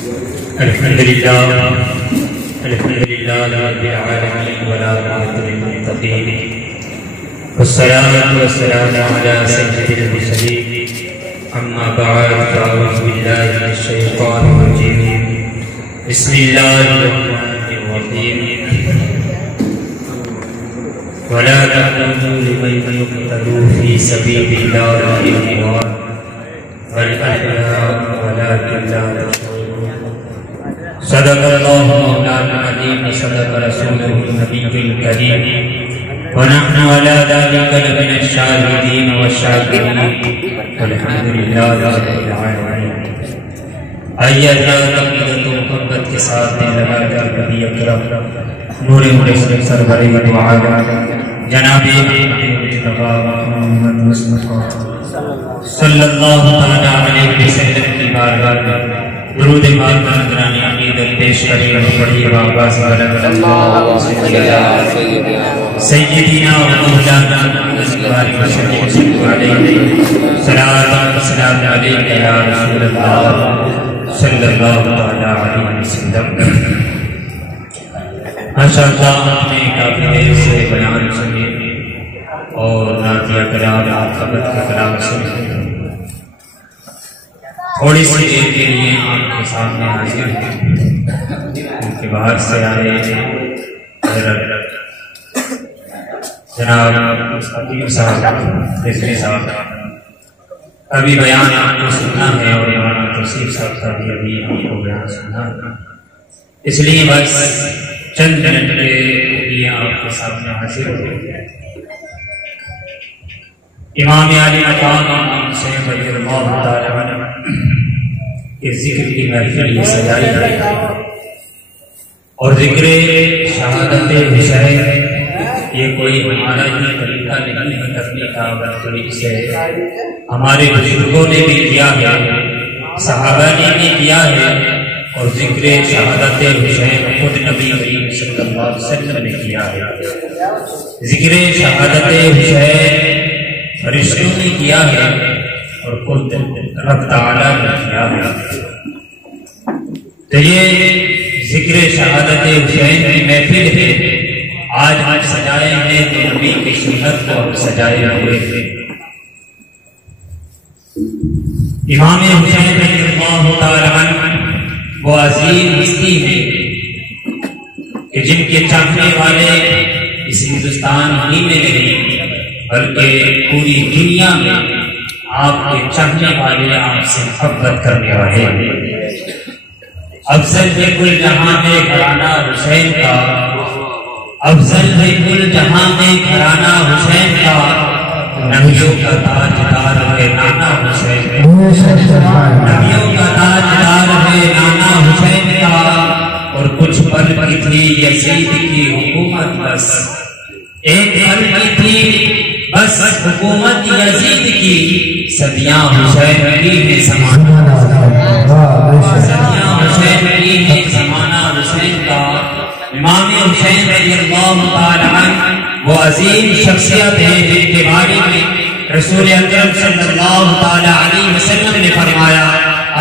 الحمد لله رب العالمين والعاقبة للمتقين والصلاة والسلام على سيد المرسلين أما بعد فأعوذ بالله من الشيطان الرجيم بسم الله الرحمن الرحيم ولا تقولوا لمن يقتل في سبيل الله أموات بل أحياء ولكن لا تشعرون صدق الله مولانا العظيم وصدق رسوله النبي الكريم ونحن على ذلك لمن الشاهدين والشاكرين والحمد لله رب العالمين. آئیے حضرات اپنی محبت کے ساتھ دل لگا کر نبی اکرم نور مرسل سرور دعا جناب محمد مصطفیٰ صلی اللہ علیہ وسلم کی بارگاہ میں درود پاک کا نذرانہ عقیدت پیش کریں اور پڑھیے آغاز سیدنا و مولانا صلاۃ و سلام علیک یا رسول اللہ صلی اللہ علیہ وسلم. ماشاءاللہ آپ نے کافی دیر سے بیان سنے اور نعتیہ کلام عاقبت کا کلام سنے. تھوڑی سی دیر کے لیے آپ کے سامنے حاضر ہیں. ان کے باہر سے آئے حضرت جناب خطیب صاحب رضوی صاحب ابھی بیان آپ کو سننا ہے اور مولانا توصیف صاحب کا بھی ابھی آپ کو بیان سننا ہے. اس لیے بس چند منٹ کے لیے آپ کے سامنے حاضر ہو گئے. امام علی مقام امام حسین رضی اللہ تعالی عنہ کے ذکر کی محفل یہ سجائی گئی اور ذکر شہادت حسین یہ کوئی ہمارا ہی طریقہ نہیں ہے کرنے کا بلکہ اسے ہمارے بزرگوں نے بھی کیا ہے, صحابہ نے بھی کیا ہے اور ذکر شہادت حسین خود نبی کریم صلی اللہ علیہ وسلم نے کیا ہے. ذکر شہادت حسین فرشتوں نے کیا ہے اور خود رب تعالیٰ نے کیا ہے. تو یہ ذکر شہادت حسین کی محفل ہے. آج سجائے ہیں تو نبی کی سنت کو سجائے ہوئے تھے. امام حسین رضی اللہ تعالی عنہ وہ عظیم ہستی ہیں کہ جن کے چاہنے والے اس ہندوستان ہی میں نہیں بلکہ پوری دنیا میں آپ کے چاہنے والے آپ سے محبت کرنے والے ہیں. افضل ہے کل جہاں میں گھرانہ حسین کا, افضل ہے کل جہاں میں گھرانہ حسین کا, نبیوں کا تاجدار ہے نانا حسین, نبیوں کا تاجدار ہے نانا حسین کا. اور کچھ پل کی تھی یزید کی حکومت, بس ایک پل کی تھی بس حکومت یزید کی, صدیاں حسین کی ہے زمانہ, صدیاں حسین کی ہے زمانہ حسین کا. امام حسین رضی اللہ تعالی عنہ وہ عظیم شخصیت ہے جن کے بارے میں رسول اکرم صلی اللہ تعالی علیہ وسلم نے فرمایا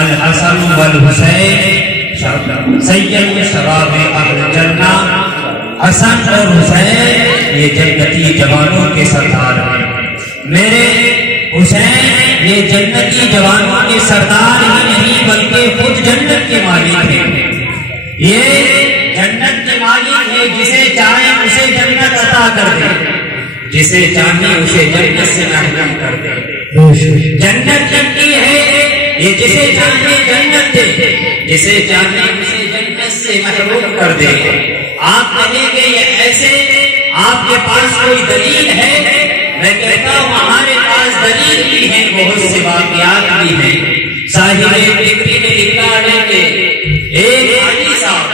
الحسن والحسین سید شباب اہل جنہ. حسن اور حسین یہ جنتی جوانوں کے سردار ہیں. میرے حسین یہ جنتی جوانوں کے سردار ہی نہیں بلکہ خود جنت کے مالک ہیں. یہ جنت کے مالک ہے, جسے چاہے اسے جنت عطا کر دے, جسے چاہے اسے جنت سے محروم کر دے. جنت جن کی ہے یہ جسے چاہے جنت دے, جسے چاہے اسے جنت سے محروم کر دے. آپ کہیں گے یہ ایسے آپ کے پاس کوئی دلیل ہے؟ میں کہتا ہوں ہمارے پاس دلیل بھی ہے, بہت سے واقعات بھی ہیں. ساحل فکری نے لکھا ہے کہ ایک حاجی صاحب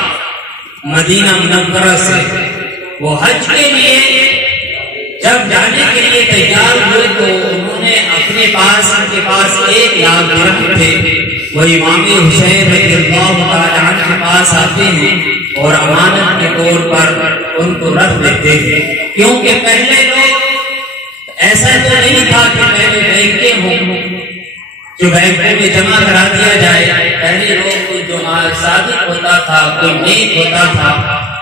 مدینہ منورہ سے وہ حج کے لیے جب جانے کے لیے تیار ہوئے تو انہوں نے اپنے پاس 1 لاکھ درہم تھے. وہ امام حسین رضی اللہ تعالی عنہ کے پاس آتے ہیں اور امانت کے طور پر ان کو رکھ دیتے ہیں, کیونکہ پہلے لوگ ایسا تو نہیں تھا کہ پہلے بینکیں ہوں, جو بینکوں میں جمع کرا دیا جائے. پہلے لوگ جو صادق ہوتا تھا، کوئی نیک ہوتا تھا،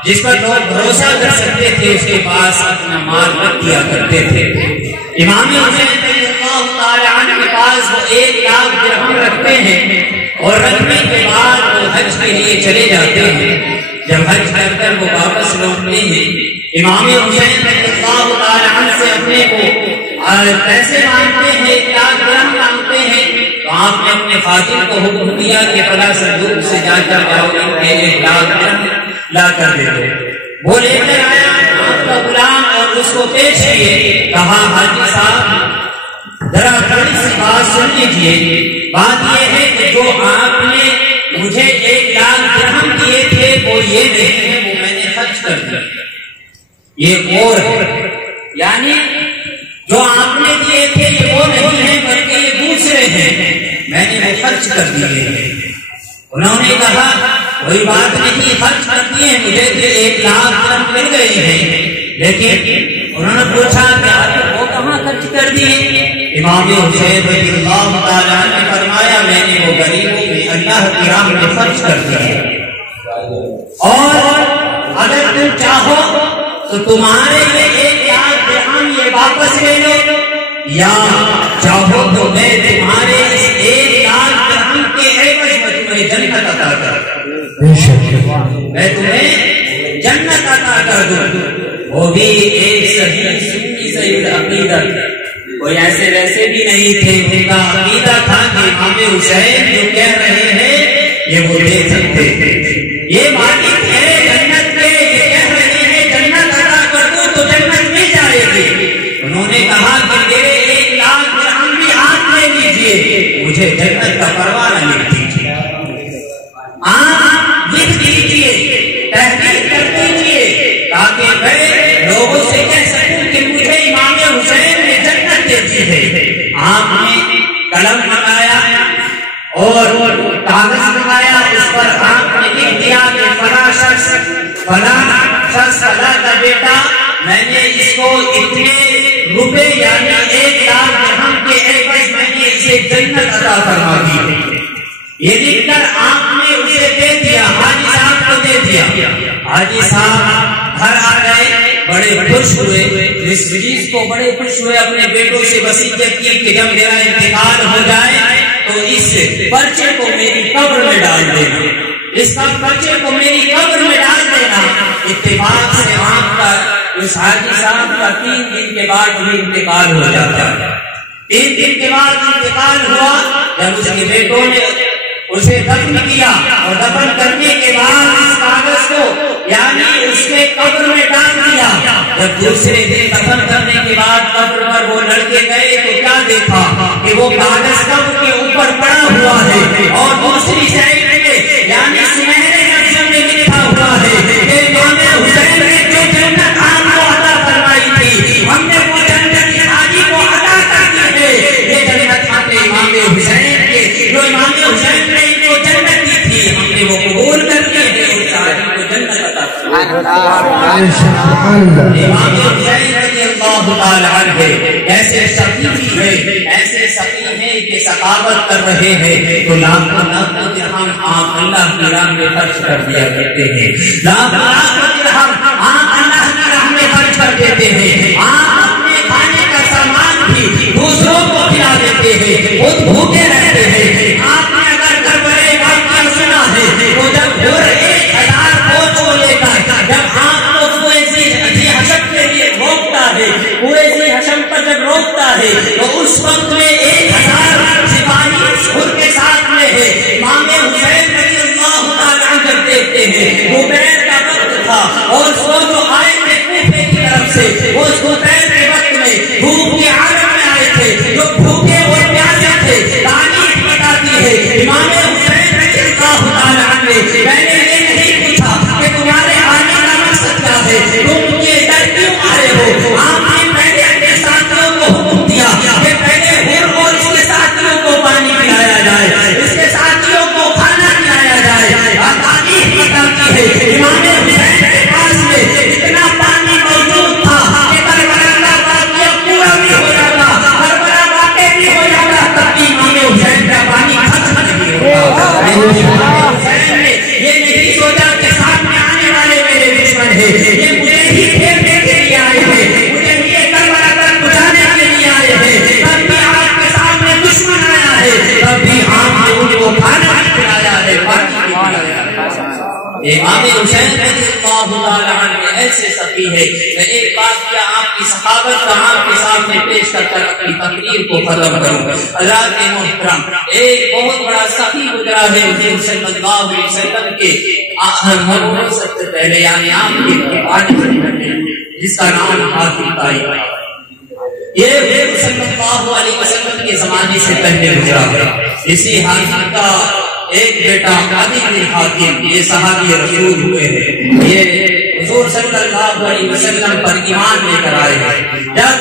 جس پر لوگ بھروسہ کر سکتے تھے، اس کے پاس اپنا مال رکھ دیا کرتے تھے. امام حسین رضی اللہ تعالی عنہ کے پاس وہ 1,00,000 درہم رکھتے ہیں اور رکھنے کے بعد وہ حج کے لیے چلے جاتے ہیں. جب حج کر کر وہ واپس لوٹتے ہیں، امام حسین رضی اللہ تعالی عنہ سے اپنے کو پیسے مانگتے ہیں، 1,00,000 درہم مانگتے ہیں. تو آپ نے اپنے خادم کو حکم دیا کہ فلاں صندوق سے جا کر جاؤ، ان کے 1,00,000 درہم لا کر دے دو. وہ لے کر آیا آپ کا غلام اور اس کو پیش کیے. کہا حاجی صاحب ذرا تھوڑی سی بات سن لیجیے. بات یہ ہے کہ جو آپ نے مجھے 1,00,000 درہم دیے تھے وہ یہ نہیں ہے، وہ میں نے خرچ کر دیا. یہ اور ہے، یعنی جو آپ نے دیے تھے یہ وہ نہیں ہے بلکہ یہ دوسرے ہیں، میں نے وہ خرچ کر دیے ہیں. انہوں نے کہا کوئی بات نہیں، خرچ کر دیے، مجھے 1,00,000 درہم مل گئی ہے. لیکن انہوں نے پوچھا کہ آپ وہ کہاں خرچ کر دیے؟ امام حسین رضی اللہ تعالیٰ نے فرمایا میں نے وہ غریبوں میں اللہ کی راہ میں خرچ کر دیے. اور اگر تم چاہو تو تمہارے لیے 1,00,000 درہم یہ واپس لے لو، یا چاہو تو میں تمہارے اس 1,00,000 درہم کے عوض میں تمہیں جنت عطا کر دوں، میں تمہیں جنت عطا کر دوں. وہ بھی ایک صحیح سنی صحیح عقیدت، کوئی ایسے ویسے بھی نہیں تھے. ان کا عقیدہ تھا کہ امام حسین جو کہہ رہے ہیں یہ وہ دے سکتے تھے. یہ مالک ہے جنت کے، یہ کہہ رہے ہیں جنت عطا کر دو تو جنت مل جائے گی. انہوں نے کہا کہ میرے 1,00,000 درہم بھی آپ لے لیجیے، مجھے جنت کا پروانہ لکھ دیجیے. آپ لکھ دیجیے، تحقیق کر دیجیے، تاکہ میں لوگوں سے کہہ سکوں کہ مجھے امام حسین نے جنت دے دی ہے. آپ نے قلم منگایا اور کاغذ منگایا، اس پر آپ نے لکھ دیا کہ فلاں شخص فلاں کا بیٹا میں نے اس کو اتنے روپے یعنی 1,00,000 درہم کے عوض میں نے اسے جنت عطا فرما دی. یہ لکھ کر آپ نے اسے دے دیا، حاجی صاحب کو دے دیا. حاجی صاحب گھر آ گئے، بڑے خوش ہوئے، اس چیز کو بڑے خوش ہوئے. اپنے بیٹوں سے وصیت کی کہ جب میرا انتقال ہو جائے تو اس پرچے کو میری قبر میں ڈال دینا، اس کا پرچے کو میری قبر میں ڈال دینا. اتفاق سے آپ کا اس حاجی صاحب کا 3 دن کے بعد بھی انتقال ہو جاتا ہے. 3 دن کے بعد انتقال ہوا. جب اس کے بیٹوں نے اسے دفن کیا اور دفن کرنے کے بعد اس کاغذ کو یعنی اس کے قبر میں ڈال دیا. جب دوسرے دن دفن کرنے کے بعد قبر پر وہ لڑکے گئے تو کیا دیکھا کہ وہ کاغذ قبر کے اوپر پڑا ہوا ہے اور دوسری سائڈ میں یعنی سنہرے اکشر میں لکھا ہوا ہے کہ امام حسین نے جو جنت آپ کو عطا فرمائی تھی ہم نے وہ جنت اس حاجی کو عطا کر دی ہے. یہ جنت ہم نے امام حسین کے جو امام حسین نے ان کو جنت دی تھی ہم نے وہ قبول کر لی ہے اور اس حاجی کو جنت عطا فرمائی. امام حسین رضی اللہ تعالی عنہ ایسے سخی ہے، ایسے سخی ہے کہ سخاوت کر رہے ہیں تو لاکھوں درہم آپ اللہ کی راہ میں خرچ کر دیا کرتے ہیں. لاکھوں درہم آپ اللہ کی راہ میں خرچ کر دیتے ہیں. آپ اپنے کھانے کا سامان بھی دوسروں کو کھلا دیتے ہیں، خود بھوکے رہتے ہیں. آپ نے اگر دربارے واقعہ سنا ہے تو جب 1,000 فوج کو لے کر جب آپ کو کنویں ذی حشم کے لیے روکتا ہے، کنویں ذی حشم پر جب روکتا ہے تو اس وقت میں 1,000 سپاہی اس کے ساتھ میں ہے. امام حسین رضی اللہ تعالیٰ عنہ جب دیکھتے ہیں دوپہر کا وقت تھا اور وہ جو آئے تھے کوفے کی طرف سے وہ دوپہر کے وقت میں دھوپ کے عالم میں آئے تھے، جو بھوکے اور پیاسے تھے. تاریخ بتاتی ہے امام حسین رضی اللہ تعالیٰ عنہ میں نے یہ نہیں پوچھا کہ تمہارے آنے کا مقصد کیا ہے، تم یہ در کیوں آئے ہو. آپ نے پہلے اپنے ساتھیوں کو حکم دیا کہ پہلے ہر اور اس کے ساتھیوں کو پانی پلایا جائے، اس کے ساتھیوں کو کھانا کھلایا جائے. تاریخ بتاتی ہے امام حسین کے پاس میں اتنا پانی موجود تھا کہ کربلا کا واقعہ پورا بھی ہو جاتا، کربلا واقع بھی ہو جاتا، تب بھی امام حسین امام حسین رضی اللہ تعالی عنہ ایسے سخی ہے. میں ایک بات کیا آپ کی صحابت کا آپ کے سامنے پیش کر کر اپنی تقریر کو ختم کروں. حضرات محترم، ایک بہت بڑا سخی گزرا ہے حضور صلی اللہ علیہ وسلم کے سب سے پہلے، یعنی آپ کے آنے سے پہلے، جس کا نام حاتم طائی ہے. یہ حضور صلی اللہ علیہ وسلم کے زمانے سے پہلے گزرا ہے. اسی حاتم کا ایک بیٹا عدی بن حاتم، یہ صحابی رسول ہوئے ہیں. یہ حضور صلی اللہ علیہ وسلم پر ایمان لے کر آئے ہیں. جب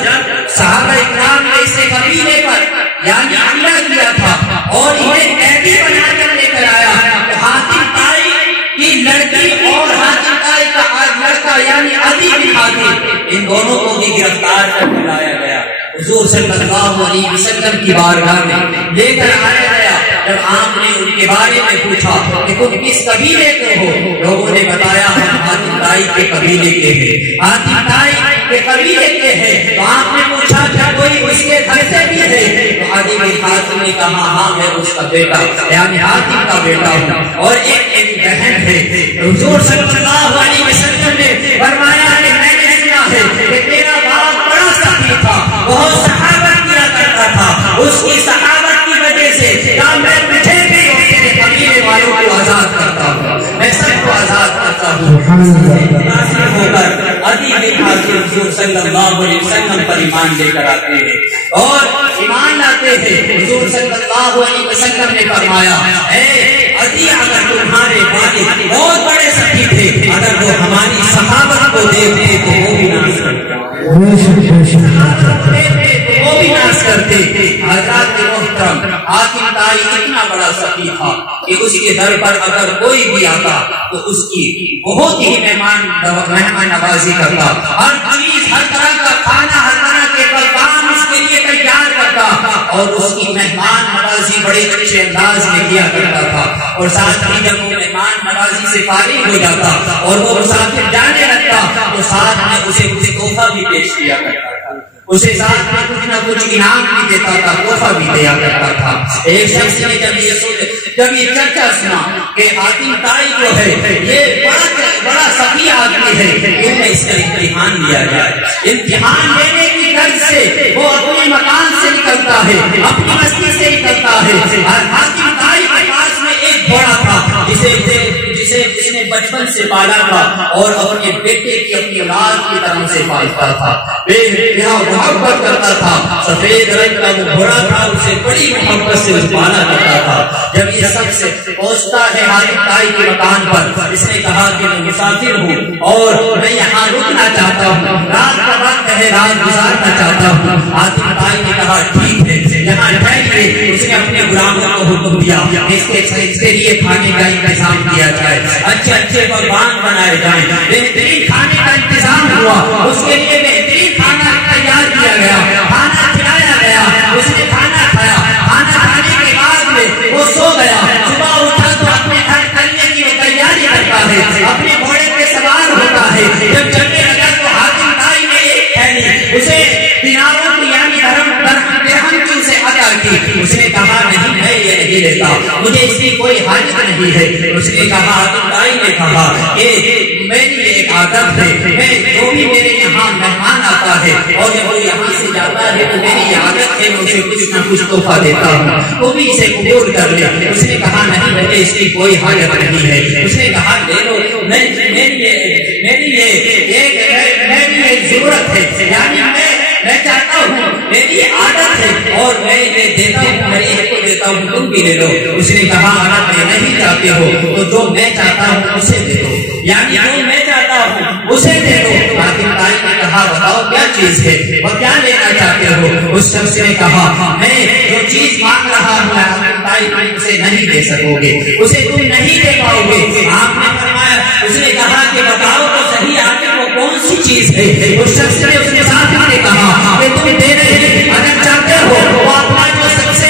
صحابہ اکرام نے اسے قبیلے پر یعنی حملہ کیا تھا اور انہیں قیدی بنا کر لے کر آیا، حاتم طائی کی لڑکی اور حاتم طائی کا لڑکا یعنی عدی بن حاتم، ان دونوں کو بھی گرفتار کر کے لایا گیا. حضور صلی اللہ علیہ وسلم کی بارگاہ میں لے کر آیا گیا. جب آپ نے ان کے بارے میں پوچھا کہ تم کس قبیلے کے ہو، لوگوں نے بتایا ہم حاتم طائی کے قبیلے کے ہیں. حاتم طائی کے قبیلے کے ہیں. تو آپ نے پوچھا کیا کوئی اس کے گھر سے بھی ہے؟ تو عدی بن حاتم نے کہا ہاں میں اس کا بیٹا یعنی حاتم کا بیٹا ہوں اور ایک بہن ہے. حضور صلی اللہ علیہ وسلم نے فرمایا کہ میں نے سنا ہے کہ تیرا باپ بڑا سخی تھا، بہت صحابت کیا کرتا تھا. اس کی صحابت کی وجہ سے میں مجھے بھی تیرے قبیلے والوں کو آزاد کرتا ہوں، میں سب کو آزاد کرتا ہوں. ہو کر عدی بن حاتم حضور صلی اللہ علیہ وسلم پر ایمان لے کر آتے ہیں اور ایمان لاتے ہیں. حضور صلی اللہ علیہ وسلم نے فرمایا اے عدی، اگر تمہارے والد بہت بڑے سخی تھے، اگر وہ ہماری صحابت کو دیتے تو وہ بھی ناز کرتے، وہ بھی ناز کرتے. حضرات محترم، حاتم طائی اتنا بڑا سخی تھا کہ اس کے در پر اگر کوئی بھی آتا تو اس کی بہت ہی مہمان نوازی کرتا. ہر چیز، ہر طرح کا کھانا، ہر طرح کے پکوان اس کے لیے تیار کرتا اور اس کی مہمان نوازی بڑے اچھے انداز میں کیا کرتا تھا. اور ساتھ ہی جب وہ مہمان نوازی سے فارغ ہو جاتا اور وہ مسافر جانے لگتا تو ساتھ میں اسے کچھ تحفہ بھی پیش کیا کرتا تھا، اسے ساتھ میں کچھ نہ کچھ انعام بھی دیتا تھا، تحفہ بھی دیا کرتا تھا. ایک شخص نے جب یہ چرچا سنا کہ حاتم طائی جو ہے یہ بڑا سخی آدمی ہے، کیوں نہ اس کا امتحان لیا جائے. امتحان لینے کی غرض سے وہ اپنے مکان سے نکلتا ہے، اپنی بستی سے نکلتا ہے. حاتم طائی کے پاس میں ایک گھوڑا تھا جسے اس نے بچپن سے پالا تھا اور اپنے بیٹے کی اپنی اولاد کی طرح سے پالتا تھا، بے محبت کرتا تھا. سفید رنگ کا وہ گھوڑا تھا، اسے بڑی محبت سے پالا کرتا تھا. جب یہ سب سے پہنچتا ہے حاتم طائی کے مکان پر، اس نے کہا کہ میں مسافر ہوں اور میں یہاں رکنا چاہتا ہوں، رات کا وقت ہے، رات گزارنا چاہتا ہوں. حاتم طائی نے کہا ٹھیک ہے، یہاں ٹھہریے. اس نے اپنے غلاموں کو حکم دیا اس کے لیے کھانے کا انتظام کیا جائے، اچھے اچھے پکوان بنائے جائیں، بہترین کھانے کا انتظام ہوا. اس کے لیے بہترین کھانا تیار کیا گیا، کھانا کھلایا گیا. اس نے کھانا کھایا، کھانا کھانے کے بعد میں وہ سو گیا. صبح اٹھا تو اپنے گھر چلنے کی وہ تیاری کرتا ہے، اپنے گھوڑے پہ سوار ہوتا ہے. جب چلنے لگا تو حاتم طائی نے ایک تھیلی اسے دیناروں کی یعنی درہم کی اسے عطا کی. اس نے کہا نہیں، میں یہ نہیں لیتا، مجھے اس کی کوئی حاجت نہیں ہے. اس نے کہا، حاتم طائی نے کہا کہ میری ایک عادت ہے، میں جو بھی میرے یہاں مہمان آتا ہے اور جب وہ یہاں سے جاتا ہے تو میری یہ عادت ہے میں اسے کچھ نہ کچھ تحفہ دیتا ہوں، تو بھی اسے قبول کر لے. اس نے کہا نہیں، مجھے اس کی کوئی حاجت نہیں ہے. اس نے کہا لے لو، میری یہ ضرورت ہے، یعنی میں چاہتا ہوں، میری عادت ہے اور میں یہ دیتا ہوں، میں ایک کو دیتا ہوں، تم بھی لے لو. اس نے کہا اگر میں نہیں چاہتے ہو تو جو میں چاہتا ہوں اسے دے دو، یعنی جو میں چاہتا ہوں اسے دے دو. حاتم طائی نے کہا بتاؤ کیا چیز ہے، وہ کیا لینا چاہتے ہو؟ اس شخص نے کہا میں جو چیز مانگ رہا ہوں حاتم طائی تم اسے نہیں دے سکو گے، اسے تم نہیں دے پاؤ گے. آپ نے فرمایا، اس نے کہا کہ بتاؤ تو صحیح آخر وہ کون سی چیز ہے. اس شخص نے اس کے ساتھ نے کہا کہ تم دے نہیں، اگر چاہتے ہو وہ اپنا جو سب سے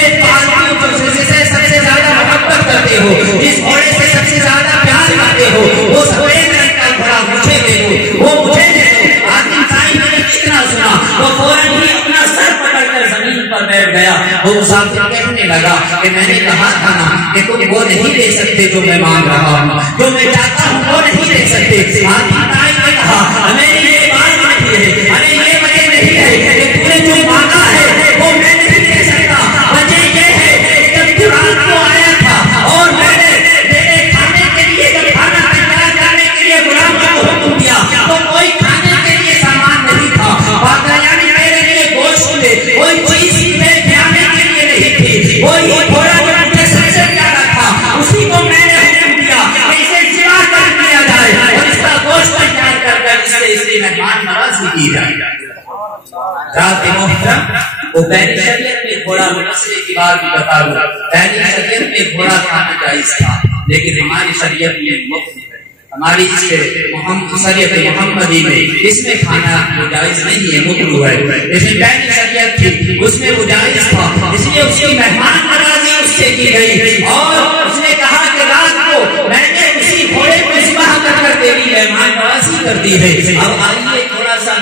سب سے زیادہ محبت کرتے ہو، جس گھوڑے سے سب سے زیادہ پیار کرتے ہو، وہ سفید رنگ کا گھوڑا مجھے دے دو، وہ مجھے دے دو. حاتم طائی نے کتنا سنا، وہ فوراً ہی اپنا سر پکڑ کر زمین پر بیٹھ گیا. وہ مسافر کہنے لگا کہ میں نے کہا تھا نا کہ تم وہ نہیں لے سکتے جو میں مانگ رہا ہوں، جو میں چاہتا ہوں وہ نہیں لے سکتے۔ ہاتھی تائی نے کہا ہمیں یہ بات نہیں ہے، ہمیں یہ وجہ نہیں ہے کہ تم نے جو مانگا ہے وہ میں نہیں لے سکتا، وجہ یہ ہے کہ جب قرآن کو آیا تھا اور میں نے میرے کھانے کے لیے جب کھانا تیار کرنے کے لیے غلام کو حکم دیا تو کوئی کھانے کے لیے سامان نہیں تھا، یعنی میرے لیے گوشت میں کوئی چیز میں کھانے کے لیے نہیں تھی، وہی گھوڑا جو مجھے سب سے پیارا تھا اسی کو میں نے حکم دیا کہ اسے ذبح کر دیا جائے اور اس کا گوشت تیار کر کر اس کی مہمان نوازی کی جائے۔ رات محترم، وہ پہلی شریعت میں گھوڑا مسئلے کی بات بھی بتا دوں، پہلی شریعت میں گھوڑا کھانا جائز تھا، لیکن ہماری شریعت میں مفت ہے، ہماری شریعت محمدی میں اس میں کھانا جائز نہیں ہے، مکروہ ہے۔ لیکن پہلی شریعت تھی اس میں وہ جائز تھا، اس لیے اس کی مہمان نوازی اس سے کی گئی اور اس نے کہا کہ رات کو میں نے اسی گھوڑے کو ذبح کر کر تیری مہمان نوازی کر دی ہے۔ اب آئیے تھوڑا سا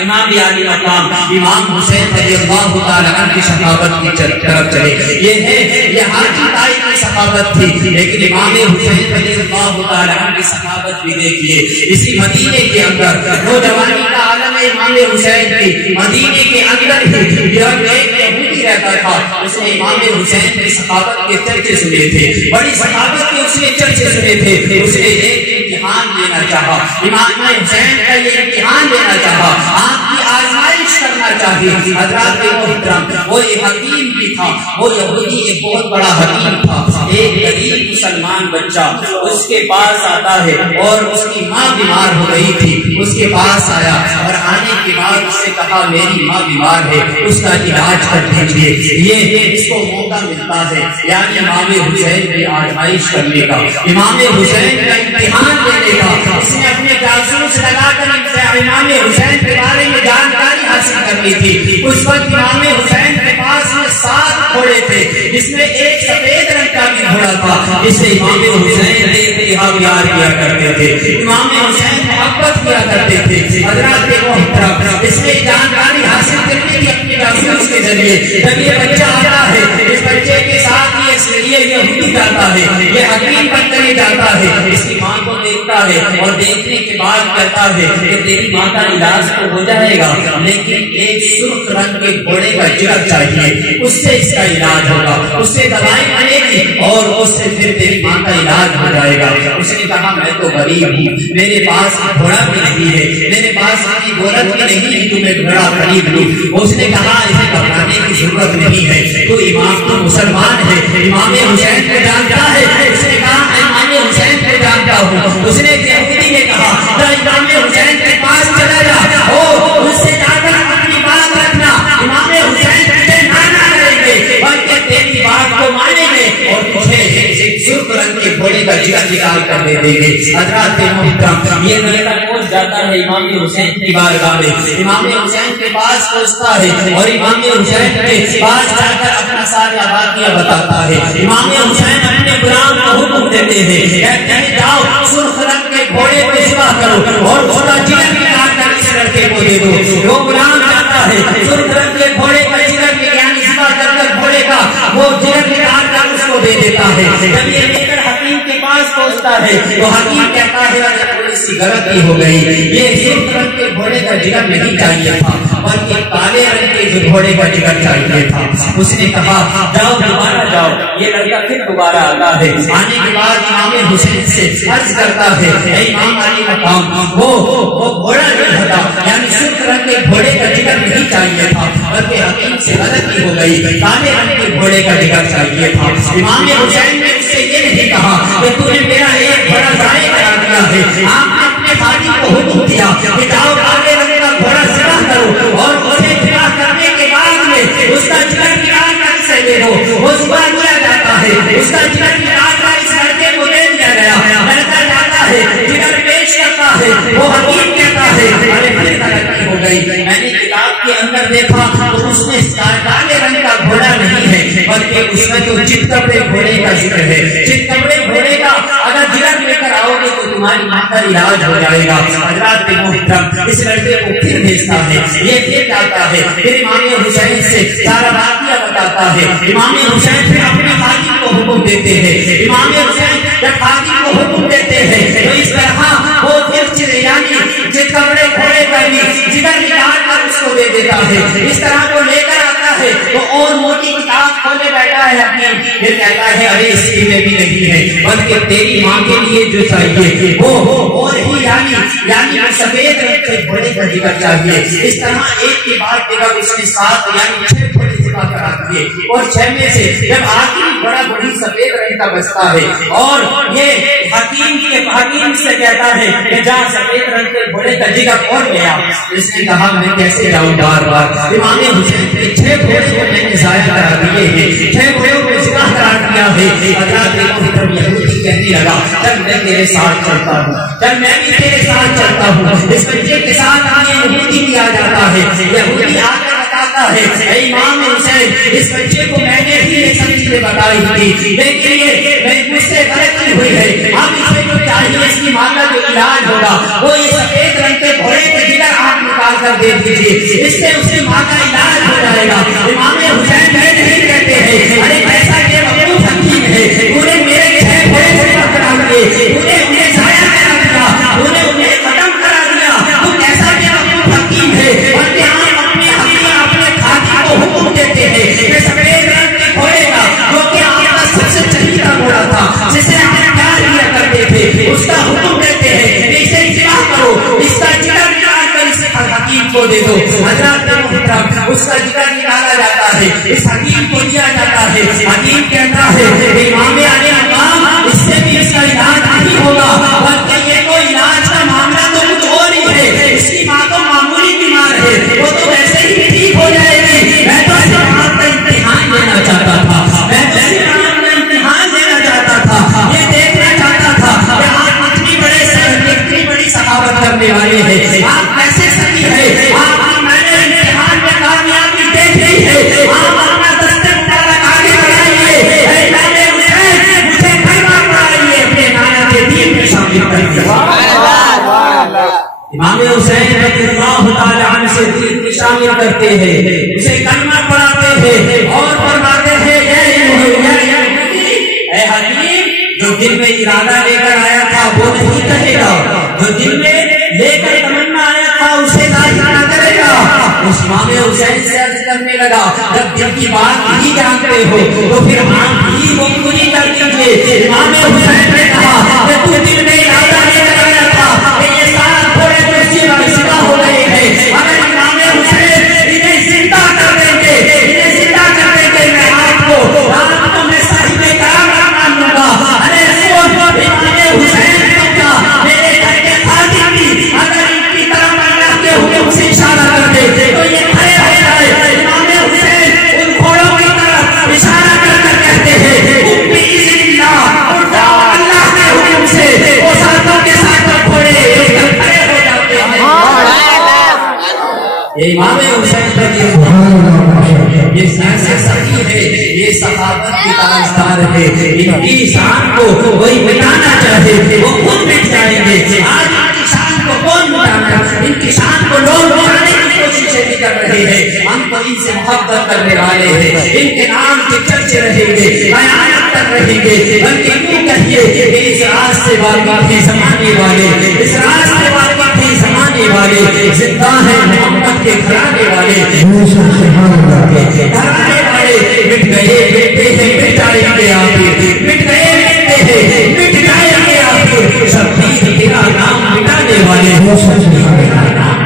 امام علی مقام امام حسین رضی اللہ تعالیٰ عنہ کی صحابت کی طرف چلے۔ یہ حاجی تائی کی صحابت تھی، لیکن امام حسین رضی اللہ تعالیٰ عنہ کی صحابت بھی دیکھیے۔ اسی مدینے کے اندر نوجوانی کا عالم امام حسین کی مدینے کے اندر ہی ایک یہودی رہتا تھا، اس نے امام حسین کی صحابت کے چرچے سنے تھے، بڑی صحابت کے اس نے چرچے سنے تھے۔ اس نے ایک امتحان لینا چاہا، امام حسین کا یہ امتحان لینا چاہا، آپ کی آزمائش کرنا چاہیے۔ حضرات محترم، وہ یہ حکیم بھی تھا، وہ یہودی ایک بہت بڑا حکیم تھا۔ ایک غریب مسلمان بچہ اس کے پاس آتا ہے اور اس کی ماں بیمار ہو گئی تھی، اس کے پاس آیا اور آنے کے بعد اس سے کہا میری ماں بیمار ہے، اس کا علاج کر دیجیے۔ یہ اس کو موقع ملتا ہے یعنی امام حسین کی آزمائش کرنے کا، امام حسین کا امتحان لینے کا۔ اس نے اپنے جاسوس لگا کر امام حسین کے بارے میں جانکاری حاصل کرنی تھی۔ اس وقت امام حسین کے پاس 7 گھوڑے تھے، جس میں ایک سفید رنگ کا بھی گھوڑا تھا، جسے امام حسین نے انتہا پیار کیا کرتے تھے، امام حسین محبت کیا کرتے تھے۔ حضرات محترم، اس میں جانکاری حاصل کرنے کی اپنے جاسوس کے ذریعے جب یہ بچہ آتا ہے، اس بچے کے ساتھ یہ یہودی جاتا ہے، یہ حکیم بن کر جاتا ہے، اس کی ماں کو دیکھتا ہے اور دیکھنے کے بعد کہتا ہے کہ تیری ماں کا علاج تو ہو جائے گا، لیکن ایک سرخ رنگ کے گھوڑے کا جگر چاہیے، اس سے اس کا علاج ہوگا، اس سے دوائی بنے گی اور اس سے پھر تیری ماں کا علاج ہو جائے گا۔ اس نے کہا میں تو غریب ہوں، میرے پاس گھوڑا بھی نہیں ہے، میرے پاس اتنی دولت بھی نہیں ہے کہ میں گھوڑا خرید لوں۔ اس نے کہا اسے گھبرانے کی ضرورت نہیں ہے، تو امام تو مسلمان ہے، امام حسین کو جانتا ہے۔ اس نے کہا میں امام حسین کو جانتا ہوں۔ اس نے یہودی نے کہا امام حسین کے پاس چلا جا اور اس سے جا کر اپنی بات رکھنا، امام حسین تجھے مانا کریں گے بلکہ تیری بات کو مانیں گے اور تجھے سرخ رنگ کے گھوڑے کا جگر نکال کر دے دیں گے۔ حضرات محترم، یہ لڑکا پہنچ جاتا ہے امام حسین کی بارگاہ میں، امام حسین کے پاس پہنچتا ہے اور امام حسین کے پاس جا کر اپنا سارا واقعہ بتاتا ہے۔ امام حسین اپنے غلام کو حکم دیتے ہیں کہتے ہیں جاؤ سرخ رنگ کے گھوڑے کو ذبح کرو اور گھوڑا جگر نکال کر اس لڑکے کو دے دو۔ وہ غلام جاتا ہے سرخ رنگ کے گھوڑے کا جگر یعنی ذبح کر کر گھوڑے کا وہ جگر نکال کر اس کو دے دیتا ہے۔ جب یہ لے کر حکیم کے پاس پہنچتا ہے تو حکیم کہتا ہے تھوڑی سی غلطی ہو گئی، یہ سرخ رنگ کے گھوڑے کا جگر نہیں چاہیے تھا بلکہ کالے رنگ کے گھوڑے کا جگر چاہیے تھا۔ اس نے کہا جاؤ دوبارہ جاؤ۔ یہ لڑکا پھر دوبارہ آتا ہے، آنے کے بعد امام حسین سے عرض کرتا ہے اے امام علی مقام، وہ گھوڑا نہیں تھا یعنی سرخ رنگ کے گھوڑے کا جگر نہیں چاہیے تھا بلکہ حکیم سے غلطی ہو گئی، کالے رنگ کے گھوڑے کا جگر چاہیے تھا۔ امام حسین نے اس سے یہ نہیں کہا کہ تو نے میرا ایک بڑا ضائع کرا دیا ہے، آپ نے اپنے خادی کو حکم دیا کہ جاؤ کالے رنگ کا گھوڑا ذبح کرو اور اسے ذبح کرنے کے بعد میں اس کا جگر نکال کر سے دے دو۔ وہ ذبح کیا جاتا ہے، اس کا جگر نکال کر اس لڑکے کو دے دیا گیا، لڑکا جاتا ہے جگر پیش کرتا ہے، وہ حکیم کہتا ہے ارے پھر غلطی ہو گئی، میں نے کتاب کے اندر دیکھا تو اس میں کالے رنگ کا گھوڑا نہیں ہے بلکہ اس میں تو چت کپڑے گھوڑے کا ذکر ہے، چت کپڑے گھوڑے کا اگر جگر لے کر آؤ گے تو تمہاری ماں کا علاج ہو جائے گا۔ حضرات محترم اس لڑکے کو پھر بھیجتا ہے، یہ پھر جاتا ہے، پھر امام حسین سے سارا واقعہ بتاتا ہے۔ امام حسین پھر اپنے خادم کو حکم دیتے ہیں، امام حسین جب خادم کو حکم دیتے ہیں تو اس طرح وہ یعنی جس کپڑے گھوڑے کا بھی جگر نکال کر اس کو دے دیتا ہے، اس طرح وہ لے کر آتا ہے تو اور موٹی کتاب کھولے بیٹھا ہے اپنی، پھر کہتا ہے ارے اس کی میں بھی نہیں ہے بلکہ تیری ماں کے لیے جو چاہیے وہ اور ہی یعنی سفید رنگ کے گھوڑے کا جگر چاہیے۔ اس طرح ایک کے بعد ایک اس نے ساتھ یعنی 6 گھوڑے ذبح کرا دیے اور 6 میں سے جب آخری بڑا بڑی سفید رنگ کا بچتا ہے اور یہ حکیم سے کہتا ہے کہ جا سفید رنگ کے گھوڑے کا جگر اور لے آ۔ اس نے کہا میں کیسے جاؤں بار بار، امام حسین کے 6 گھوڑے کو میں نے ضائع کرا دیے ہیں، 6 گھوڑوں کو ذبح کرا دیا ہے۔ حضرات محترم یہودی کہنے لگا چل میں تیرے ساتھ چلتا ہوں، چل میں بھی تیرے ساتھ چلتا ہوں۔ اس بچے کے ساتھ آگے یہودی بھی آ جاتا ہے، یہودی آ کر بتاتا ہے اے امام حسین اس بچے کو میں نے ہی یہ سب چیزیں بتائی تھی لیکن یہ مجھ سے غلطی ہوئی ہے، اب اسے جو چاہیے اس کی ماں کا جو علاج ہوگا وہ یہ سفید رنگ کے گھوڑے کے جگر آپ نکال کر دے دیجیے، اس سے اس کی ماں کا علاج ہو جائے گا۔ امام حسین نہیں کہتے ہیں ارے ایسا یہ وقوف حکیم ہے، انہیں میرے 6 گھوڑے ذبح کرا دیے، انہیں ضائع کرا دیا، انہیں ختم کرا دیا، تو کیسا یہ وقوف حکیم ہے؟ بلکہ آپ اپنے حکیم اپنے خادم کو حکم دیتے ہیں کہ سفید رنگ کے گھوڑے کا جو کہ آپ کا سب سے چہیتا گھوڑا تھا جسے آپ پیار کیا کرتے تھے اس کا حکم دیتے ہیں کہ اسے ذبح کرو، اس کا جگر نکال کر اسے حکیم کو دے دو۔ حضرات محترم اس کا جگر نکالا جاتا ہے، اس حکیم کو دیا جاتا ہے، حکیم کہتا ہے کہ امام علی مقام اس سے بھی اس کا علاج نہیں ہوگا بلکہ یہ تو علاج کا معاملہ تو کچھ اور ہی ہے، اس کی ماں تو معمولی بیمار ہے وہ تو ویسے ہی ٹھیک ہو جائے گی، میں تو صرف آپ کا امتحان لینا چاہتا تھا، میں تو صرف آپ کا امتحان لینا چاہتا تھا، یہ دیکھنا چاہتا تھا کہ آپ اتنی بڑی سخاوت کرنے والے ہیں، آپ کیسے سکی ہے، آپ میں نے امتحان میں کامیابی دیکھ لی ہے، آپ اپنا دستے مبارک آگے بڑھائیے، اے نانے حسین مجھے کلمہ پڑھائیے، اپنے نانا کے دین میں شامل کریے۔ امام حسین رضی اللہ تعالی عنہ سے دین میں شامل کرتے ہیں، اسے کلمہ پڑھاتے ہیں اور فرماتے ہیں اے حکیم جو دل میں ارادہ لے کر آیا تھا وہ نہیں کہے گا، جو دل میں لے کر تمنا آیا تھا اسے ظاہر نہ کرے گا۔ اس امام حسین سے عرض کرنے لگا جب دل کی بات نہیں جانتے ہو تو پھر آپ بھی وہ پوری کر دیجیے۔ امام حسین نے کہا کہ تو دل میں ارادہ لے کر آیا تھا کہ یہ سارا گھوڑے کو زندہ ہو رہے ہیں، اگر امام حسین انہیں زندہ کر دیں گے میں آپ کو میں صاحب کرام مان لوں گا۔ ارے امام حسین کا میرے گھر کے خادم بھی اگر ان کی طرف اللہ کے حکم سے اشارہ کر دے تو یہ کھڑے ہو جائے۔ امام حسین ان گھوڑوں کی طرف اشارہ کر کر کہتے ہیں اللہ کے حکم سے وہ ساتھوں کے ساتھ گھوڑے کھڑے ہو جاتے ہیں۔ امام حسین یہ سیاست سخی ہے، یہ سخاوت کی تاجدار ہے، ان کی شان کو کوئی مٹانا چاہے وہ خود مٹ جائیں گے۔ آج ان کی شان کو کون مٹانا، ان کی شان کو لوگ مٹانے کی کوششیں بھی کر رہے ہیں، ہم تو ان سے محبت کرنے والے ہیں، ان کے نام کے چرچے رہیں گے، بیانات کر رہیں گے، بلکہ یوں کہیے کہ اس راز سے واقف ہیں زمانے والے، اس راز سے واقف ہیں زمانے والے، زندہ ہیں محمد کے گھرانے والے، گھرانے والے مٹ گئے بیٹے ہیں مٹ جائیں گے آخر، مٹ گئے بیٹے ہیں مٹ جائیں گے آخر، شبیر تیرا نام مٹانے والے،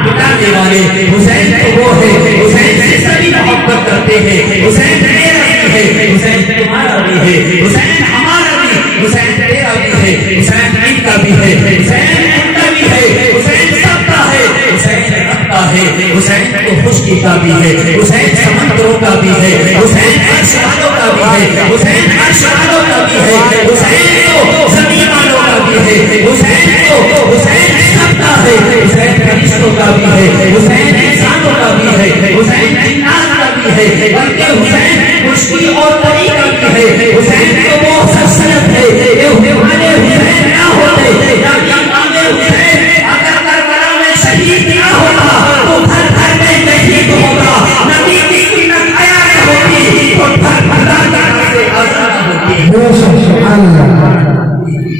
مٹانے والے حسین تو وہ ہے، حسین سے سبھی محبت کرتے ہیں، حسین میرا بھی ہے، حسین تمہارا بھی ہے، حسین ہمارا بھی، حسین تیرا بھی ہے، حسین ان کا بھی ہے، حسین ان کا بھی ہے، حسین سب کا ہے، حسین رب کا ہے، حسین کو خشکی کا بھی ہے، حسین سمندروں کا بھی ہے، حسین عرش والوں کا بھی ہے، حسین عرش والوں کا بھی ہے، حسین کو زمین والوں کا بھی ہے، حسین کو حسین سب کا ہے، حسین فرشتوں کا بھی ہے، حسین انسانوں کا بھی ہے، حسین جنات کا بھی ہے، بلکہ حسین خشکی اور پری کا بھی ہے، حسین کو وہ سلسلت ہے کہ ہمارے حسین نہ ہوتے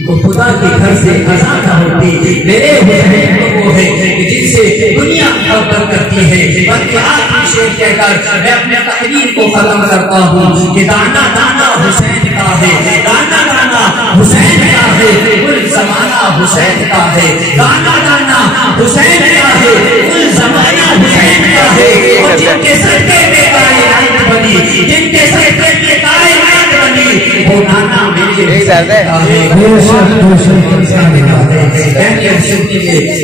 تو خدا کے گھر سے اذان نہ ہوتی میرے حسین وہ ہے کہ جن سے دنیا محبت کرتی ہے بلکہ آخری شعر کہہ کر میں اپنے تقریر کو ختم کرتا ہوں کہ دانا دانا حسین کا ہے، دانا دانا حسین کا ہے، کل زمانہ حسین کا ہے، دانا دانا حسین کا ہے، کل زمانہ حسین کا ہے، اور جن کے صدقے میں کائنات بنی، جن کے صدقے میں کائنات بنی وہ نانا میرے حسین کا ہے۔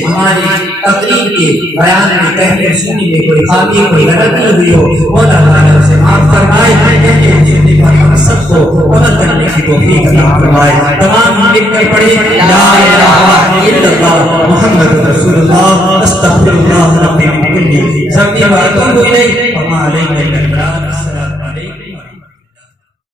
ہماری تقریر کے بیان میں کہنے سننے میں کوئی خامی کوئی غلطی ہوئی ہو وہ اللہ سے معاف فرمائے، کہنے سننے پر ہم سب کو عمل کرنے کی توفیق عطا فرمائے۔ تمام لکھ کر پڑھیں لا الہ الا اللہ محمد رسول اللہ استغفر اللہ ربی من کل ذنب و اتوب الیہ وما علیہ